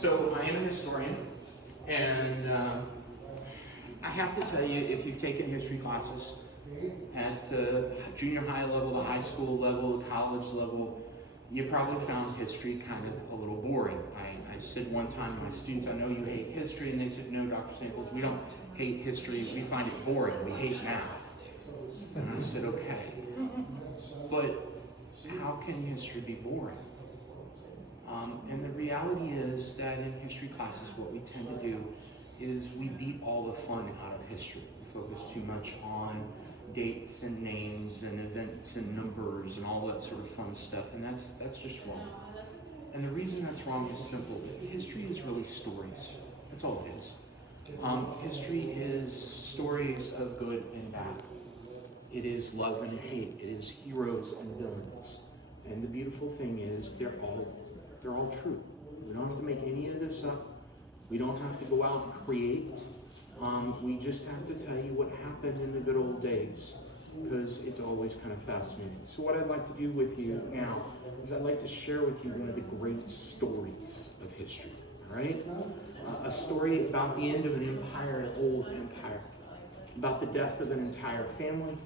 So I am a historian, and I have to tell you, if you've taken history classes at the junior high level, the high school level, the college level, you probably found history kind of a little boring. I said one time to my students, I know you hate history, and they said, no, Dr. Snaples, we don't hate history, we find it boring, we hate math. And I said, okay, but how can history be boring? And the reality is that in history classes, what we tend to do is we beat all the fun out of history. We focus too much on dates and names and events and numbers and all that sort of fun stuff, and that's just wrong. And the reason that's wrong is simple. History is really stories. That's all it is. History is stories of good and bad. It is love and hate. It is heroes and villains. And the beautiful thing is they're all true. We don't have to make any of this up. We don't have to go out and create. We just have to tell you what happened in the good old days, because it's always kind of fascinating. So what I'd like to do with you now is I'd like to share with you one of the great stories of history, all right? A story about the end of an empire, an old empire, about the death of an entire family,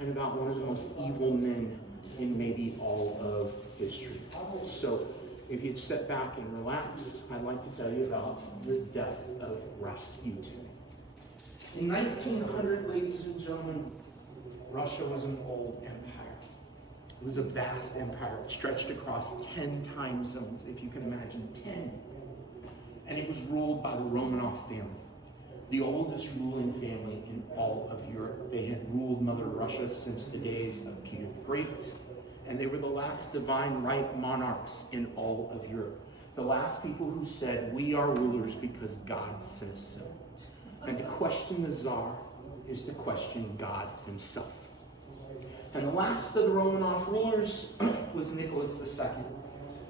and about one of the most evil men in maybe all of history. So if you'd sit back and relax, I'd like to tell you about the death of Rasputin. In 1900, ladies and gentlemen, Russia was an old empire. It was a vast empire. It stretched across 10 time zones, if you can imagine, 10. And it was ruled by the Romanoff family, the oldest ruling family in all of Europe. They had ruled Mother Russia since the days of Peter the Great, and they were the last divine right monarchs in all of Europe. The last people who said, we are rulers because God says so. And to question the Tsar is to question God himself. And the last of the Romanov rulers was Nicholas II.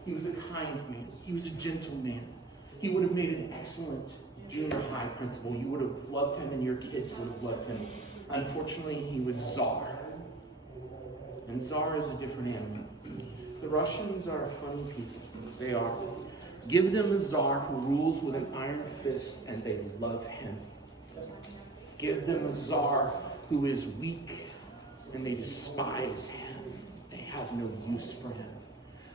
He was a kind man. He was a gentle man. He would have made an excellent junior high principal. You would have loved him, and your kids would have loved him. Unfortunately, he was Tsar. And Tsar is a different animal. The Russians are funny people. They are. Give them a Tsar who rules with an iron fist, and they love him. Give them a Tsar who is weak, and they despise him. They have no use for him.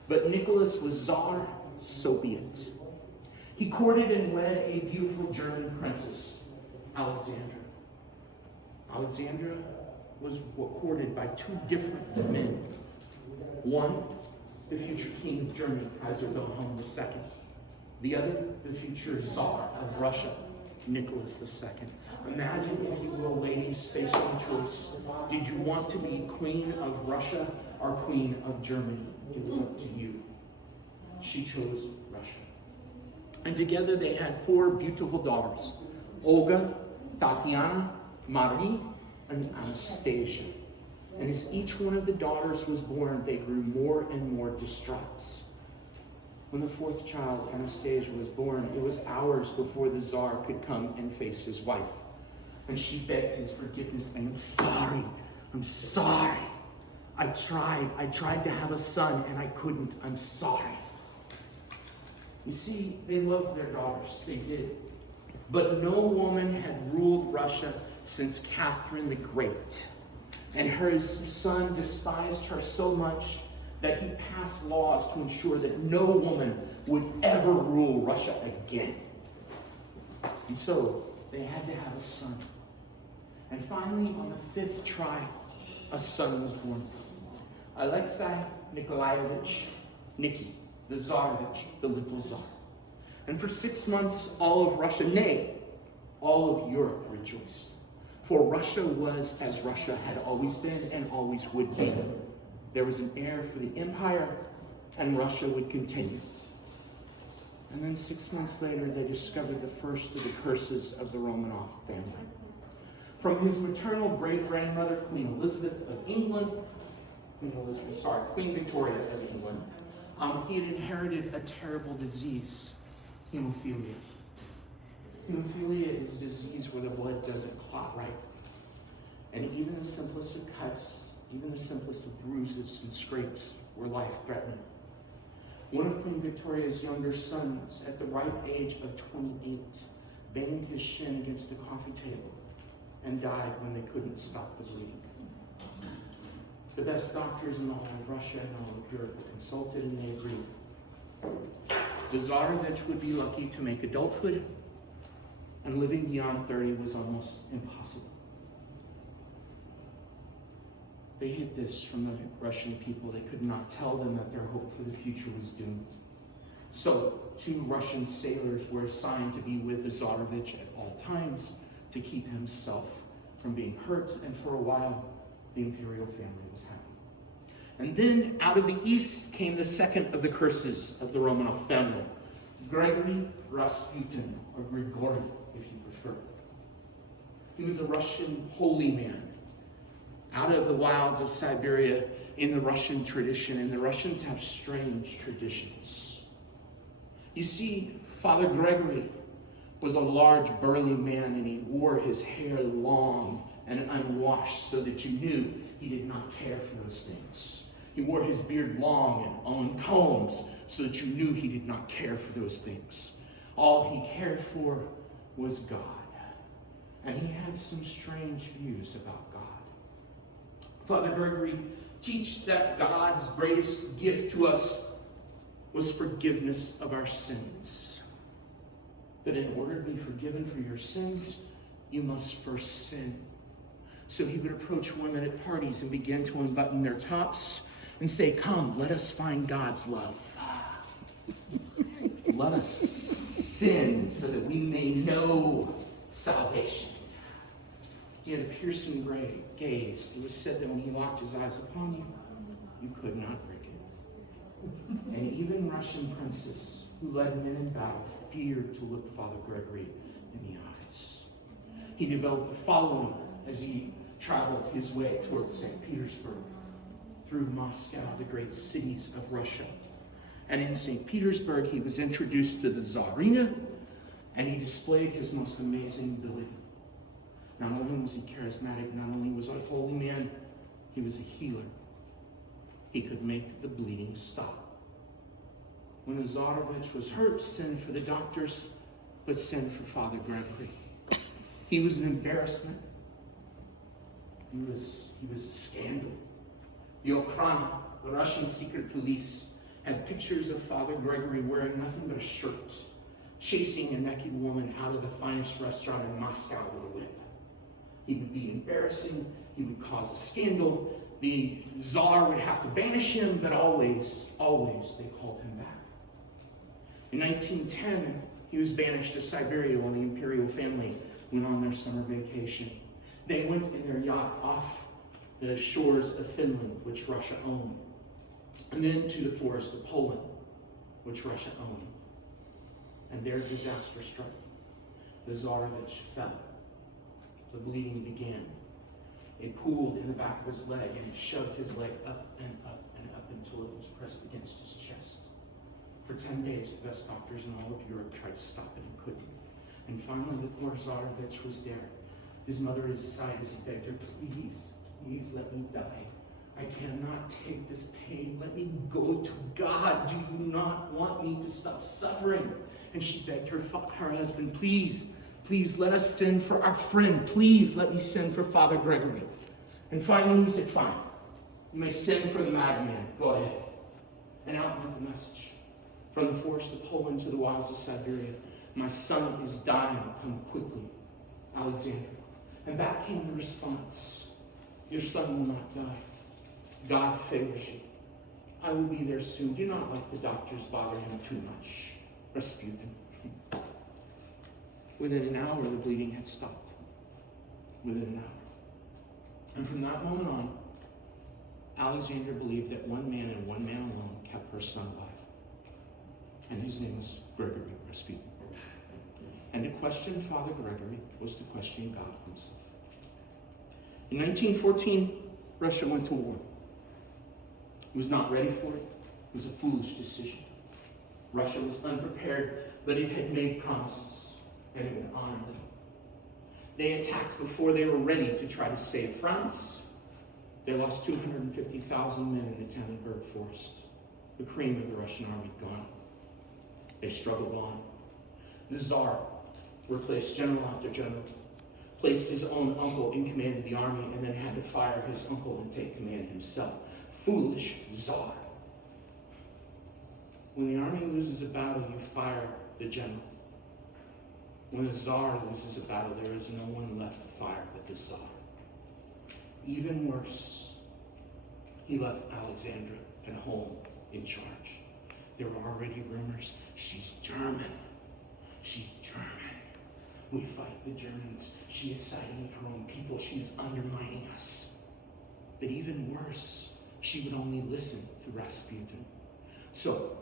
But Nicholas was Tsar, so be it. He courted and wed a beautiful German princess, Alexandra. Alexandra was courted by two different men. One, the future king of Germany, Kaiser Wilhelm II. The other, the future Tsar of Russia, Nicholas II. Imagine, if you will, ladies, facing choice. Did you want to be queen of Russia or queen of Germany? It was up to you. She chose Russia. And together they had 4 beautiful daughters: Olga, Tatiana, Marie, and Anastasia. And as each one of the daughters was born, they grew more and more distraught. When the 4th child, Anastasia, was born, it was hours before the Tsar could come and face his wife. And she begged his forgiveness. I'm sorry. I tried to have a son and I couldn't. I'm sorry. You see, they loved their daughters. They did. But no woman had ruled Russia since Catherine the Great. And her son despised her so much that he passed laws to ensure that no woman would ever rule Russia again. And so they had to have a son. And finally, on the 5th trial, a son was born. Alexei Nikolaevich Nicky, the Tsarevich, the little Tsar. And for 6 months, all of Russia, nay, all of Europe rejoiced. For Russia was as Russia had always been and always would be. There was an heir for the empire, and Russia would continue. And then 6 months later, they discovered the first of the curses of the Romanov family. From his maternal great-grandmother, Queen Victoria of England, he had inherited a terrible disease, hemophilia. Hemophilia is a disease where the blood doesn't clot right. And even the simplest of cuts, even the simplest of bruises and scrapes were life-threatening. One of Queen Victoria's younger sons, at the ripe age of 28, banged his shin against a coffee table and died when they couldn't stop the bleeding. The best doctors in all of Russia and all of Europe were consulted, and they agreed. The Tsarevich would be lucky to make adulthood, and living beyond 30 was almost impossible. They hid this from the Russian people. They could not tell them that their hope for the future was doomed. So 2 Russian sailors were assigned to be with the Tsarevich at all times to keep himself from being hurt, and for a while, the imperial family was happy. And then out of the east came the second of the curses of the Romanoff family, Grigiry Rasputin, or Grigory, if you prefer. He was a Russian holy man out of the wilds of Siberia in the Russian tradition, and the Russians have strange traditions. You see, Father Grigory was a large, burly man, and he wore his hair long and unwashed so that you knew he did not care for those things. He wore his beard long and on combs so that you knew he did not care for those things. All he cared for was God. And he had some strange views about God. Father Grigory teaches that God's greatest gift to us was forgiveness of our sins. But in order to be forgiven for your sins, you must first sin. So he would approach women at parties and begin to unbutton their tops and say, "Come, let us find God's love. Let us sin so that we may know salvation." He had a piercing gaze. It was said that when he locked his eyes upon you, you could not break it. And even Russian princes who led men in battle feared to look Father Grigory in the eyes. He developed a following as he traveled his way towards St. Petersburg, through Moscow, the great cities of Russia. And in St. Petersburg, he was introduced to the Tsarina, and he displayed his most amazing ability. Not only was he charismatic, not only was he a holy man, he was a healer. He could make the bleeding stop. When the Tsarevich was hurt, send for the doctors, but send for Father Grigory. He was an embarrassment. He was a scandal. The Okhrana, the Russian secret police, had pictures of Father Grigory wearing nothing but a shirt, chasing a naked woman out of the finest restaurant in Moscow with a whip. He would be embarrassing. He would cause a scandal. The Tsar would have to banish him, but always they called him back. In 1910, he was banished to Siberia while the imperial family went on their summer vacation. They went in their yacht off the shores of Finland, which Russia owned, and then to the forest of Poland, which Russia owned. And there disaster struck. The Tsarevich fell. The bleeding began. It pooled in the back of his leg, and it shoved his leg up and up and up until it was pressed against his chest. For 10 days, the best doctors in all of Europe tried to stop it and couldn't. And finally, the poor Tsarevich was there. His mother at his side as he begged her, "Please, please let me die. I cannot take this pain. Let me go to God. Do you not want me to stop suffering?" And she begged her husband, "Please, please let us send for our friend. Please let me send for Father Grigory." And finally he said, "Fine, you may send for the madman. Go ahead." And out went the message. From the forest of Poland to the wilds of Siberia, "My son is dying. Come quickly, Alexander." And back came the response, "Your son will not die. God favors you. I will be there soon. Do not let the doctors bother him too much. Rasputin." Within an hour, the bleeding had stopped. Within an hour. And from that moment on, Alexander believed that one man and one man alone kept her son alive. And his name was Grigiry Rasputin. And to question Father Grigory was to question God himself. In 1914, Russia went to war. It was not ready for it. It was a foolish decision. Russia was unprepared, but it had made promises, and it would honor them. They attacked before they were ready to try to save France. They lost 250,000 men in the Tannenberg Forest. the cream of the Russian army gone. They struggled on. The Tsar replaced general after general, placed his own uncle in command of the army, and then had to fire his uncle and take command himself. Foolish Tsar. When the army loses a battle, you fire the general. When the Tsar loses a battle, there is no one left to fire but the Tsar. Even worse, he left Alexandra at home in charge. There were already rumors, she's German. She's German. We fight the Germans. She is siding with her own people. She is undermining us. But even worse, she would only listen to Rasputin. So,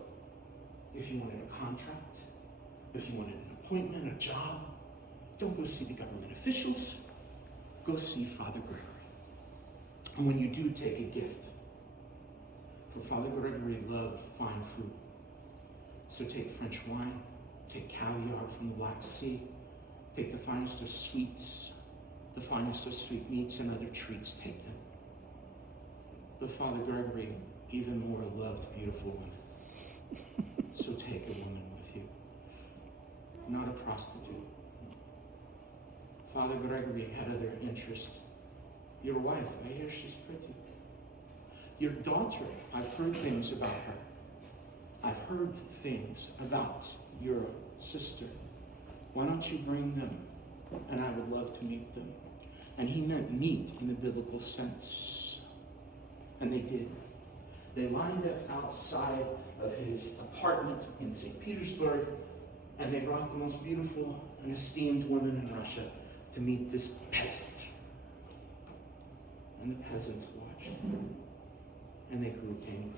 if you wanted a contract, if you wanted an appointment, a job, don't go see the government officials. Go see Father Grigory. And when you do, take a gift. For Father Grigory loved fine food. So take French wine, take caviar from the Black Sea, take the finest of sweets, the finest of sweetmeats and other treats, take them. But Father Grigory even more loved beautiful women. So take a woman with you, not a prostitute. Father Grigory had other interests. Your wife, I hear she's pretty. Your daughter, I've heard things about her. I've heard things about your sister. Why don't you bring them? And I would love to meet them. And he meant meet in the biblical sense. And they did. They lined up outside of his apartment in St. Petersburg, and they brought the most beautiful and esteemed woman in Russia to meet this peasant. And the peasants watched, and they grew angry.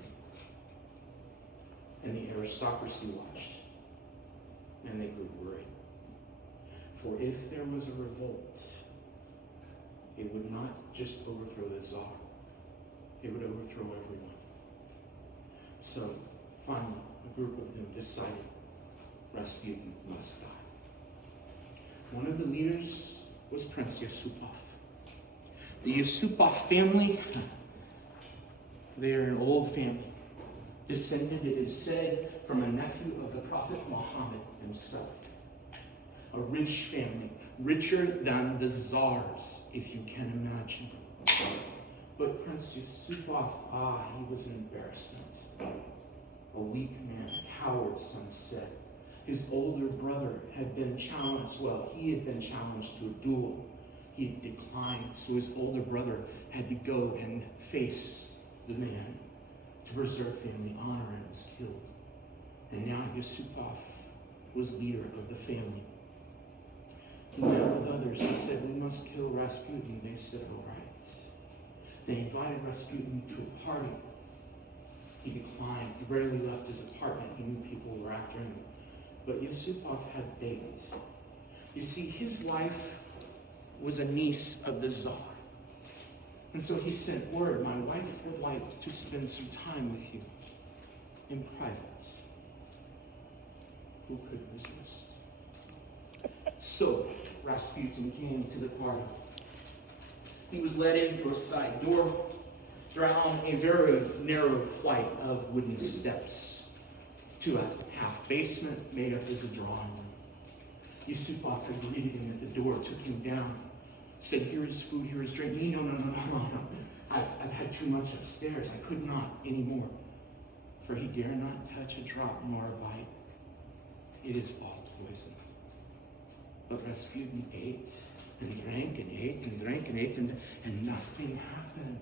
And the aristocracy watched, and they grew worried. For if there was a revolt, it would not just overthrow the Tsar, it would overthrow everyone. So finally, a group of them decided Rasputin must die. One of the leaders was Prince Yusupov. The Yusupov family, they're an old family, descended, it is said, from a nephew of the Prophet Muhammad himself. A rich family, richer than the Tsars, if you can imagine. But Prince Yusupov, he was an embarrassment. A weak man, a coward, some said. His older brother had been challenged, he had been challenged to a duel. He had declined, so his older brother had to go and face the man to preserve family honor, and was killed. And now Yusupov was leader of the family. He met with others. He said, we must kill Rasputin. They said, all right. They invited Rasputin to a party. He declined. He rarely left his apartment. He knew people were after him. But Yusupov had bait. You see, his wife was a niece of the Tsar. And so he sent word, my wife would like to spend some time with you in private. Who could resist? So Rasputin came to the party. He was led in through a side door, down a very narrow flight of wooden steps to a half basement made up as a drawing room. Yusupov had greeted him at the door, took him down, said, here is food, here is drink. No. I've had too much upstairs. I could not anymore. For he dare not touch a drop nor a bite. It is all poison. But Rasputin ate and drank and ate and drank and ate, and nothing happened.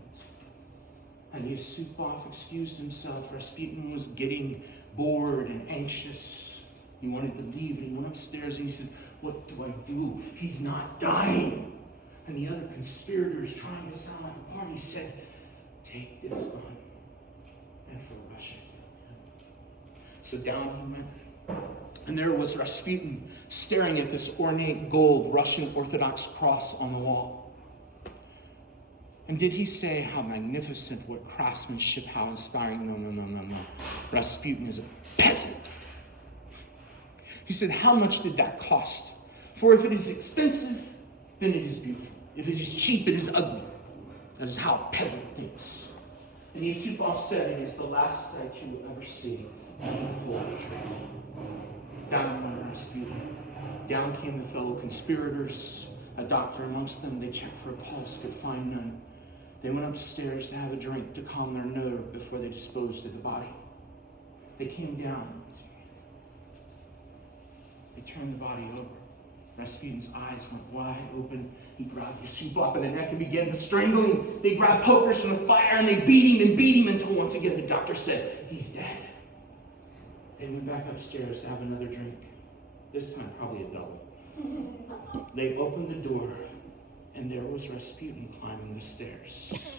And Yusupov excused himself. Rasputin was getting bored and anxious. He wanted to leave. He went upstairs and he said, what do I do? He's not dying. And the other conspirators, trying to sound like a party, said, take this gun and for Russia kill him. So down he went. And there was Rasputin staring at this ornate gold Russian Orthodox cross on the wall. And did he say how magnificent, what craftsmanship, how inspiring? No. Rasputin is a peasant. He said, how much did that cost? For if it is expensive, then it is beautiful. If it is cheap, it is ugly. That is how a peasant thinks. And Yusupov setting is the last sight you will ever see in poetry. Down went Rasputin. Down came the fellow conspirators. A doctor amongst them, they checked for a pulse, could find none. They went upstairs to have a drink to calm their nerve before they disposed of the body. They came down. They turned the body over. Rasputin's eyes went wide open. He grabbed Yusupov by the neck and began to strangle him. They grabbed pokers from the fire and they beat him until once again the doctor said, "He's dead." They went back upstairs to have another drink. This time probably a double. They opened the door and there was Rasputin climbing the stairs.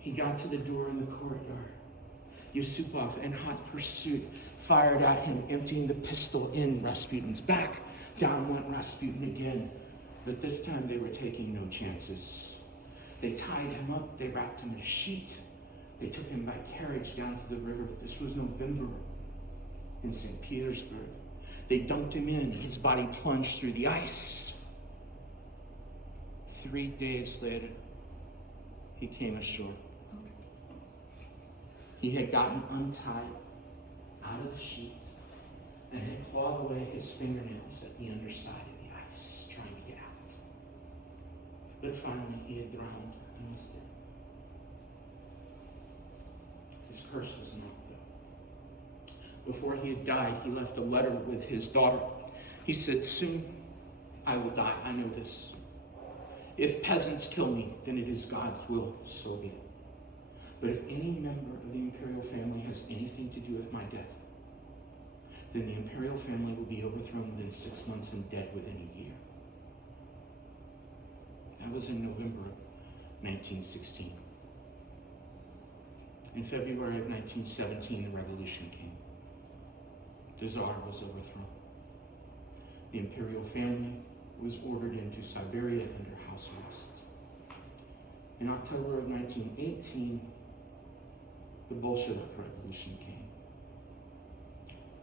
He got to the door in the courtyard. Yusupov, in hot pursuit, fired at him, emptying the pistol in Rasputin's back. Down went Rasputin again, but this time they were taking no chances. They tied him up, they wrapped him in a sheet. They took him by carriage down to the river. This was November in St. Petersburg. They dumped him in, his body plunged through the ice. 3 days later, he came ashore. He had gotten untied out of the sheet and had clawed away his fingernails at the underside of the ice, trying to get out. But finally, he had drowned and was dead. His curse was not, though. Before he had died, he left a letter with his daughter. He said, "Soon I will die, I know this. If peasants kill me, then it is God's will, so be it. But if any member of the imperial family has anything to do with my death, then the imperial family will be overthrown within 6 months and dead within a year." That was in November of 1916. In February of 1917, the revolution came. The Tsar was overthrown. The imperial family was ordered into Siberia under house arrest. In October of 1918, the Bolshevik Revolution came.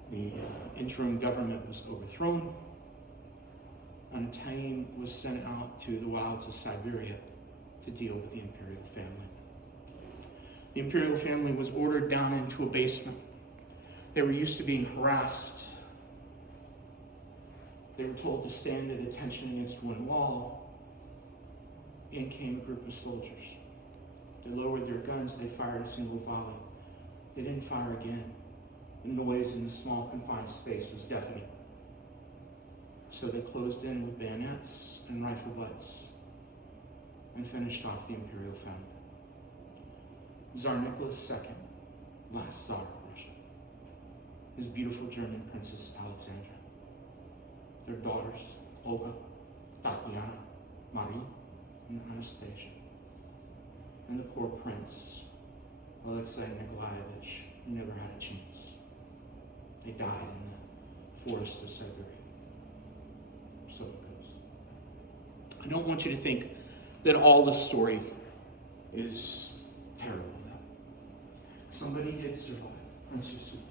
The interim government was overthrown, and a team was sent out to the wilds of Siberia to deal with the imperial family. The imperial family was ordered down into a basement. They were used to being harassed. They were told to stand at attention against one wall. In came a group of soldiers. They lowered their guns, they fired a single volley. They didn't fire again. The noise in the small confined space was deafening. So they closed in with bayonets and rifle butts and finished off the imperial family. Tsar Nicholas II, last Tsar of Russia, his beautiful German Princess Alexandra, their daughters, Olga, Tatiana, Marie, and Anastasia, and the poor prince, Alexei Nikolaevich, who never had a chance. They died in the forest of Siberia. So it goes. I don't want you to think that all the story is terrible. Somebody did survive, Prince Yusupov.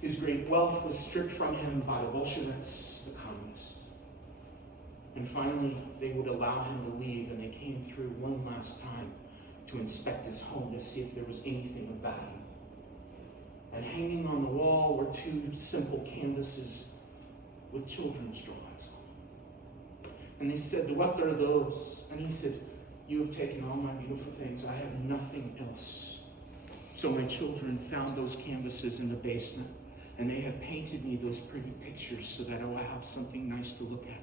His great wealth was stripped from him by the Bolsheviks, the communists. And finally, they would allow him to leave, and they came through one last time to inspect his home to see if there was anything of value. And hanging on the wall were 2 simple canvases with children's drawings on them. And they said, "What are those?" And he said, "You have taken all my beautiful things. I have nothing else." So my children found those canvases in the basement, and they have painted me those pretty pictures so that I will have something nice to look at.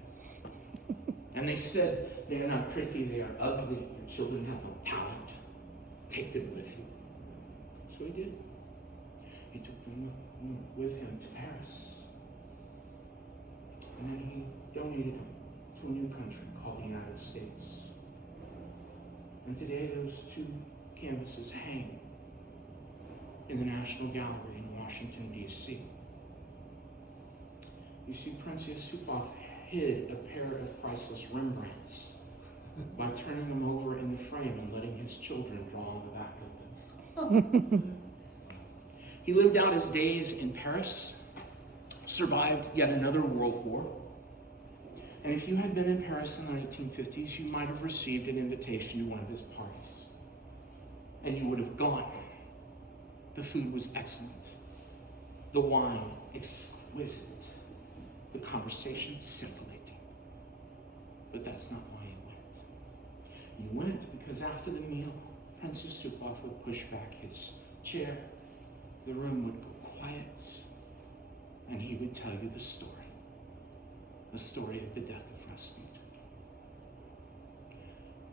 And they said, "They are not pretty, they are ugly. Your children have no talent. Take them with you." So he did. He took them with him to Paris. And then he donated them to a new country called the United States. And today those 2 canvases hang in the National Gallery in Washington, D.C. You see, Prince Yusupov hid a pair of priceless Rembrandts by turning them over in the frame and letting his children draw on the back of them. He lived out his days in Paris, survived yet another world war. And if you had been in Paris in the 1950s, you might have received an invitation to one of his parties. and you would have gone. The food was excellent. The wine exquisite. The conversation scintillating. But that's not why you went. You went because after the meal, Princess Supoff would push back his chair, the room would go quiet, and he would tell you the story of the death of Rasputin.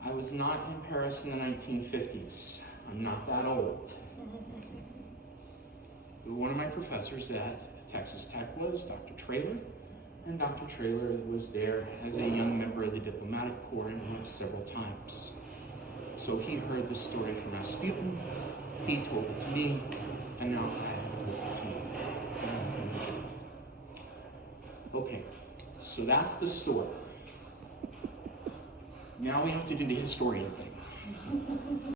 I was not in Paris in the 1950s. I'm not that old. But one of my professors at Texas Tech was Dr. Traylor, and Dr. Traylor was there as a young member of the diplomatic corps and went several times. So he heard the story from Rasputin, he told it to me, and now I have told it to you. Okay, so that's the story. Now we have to do the historian thing.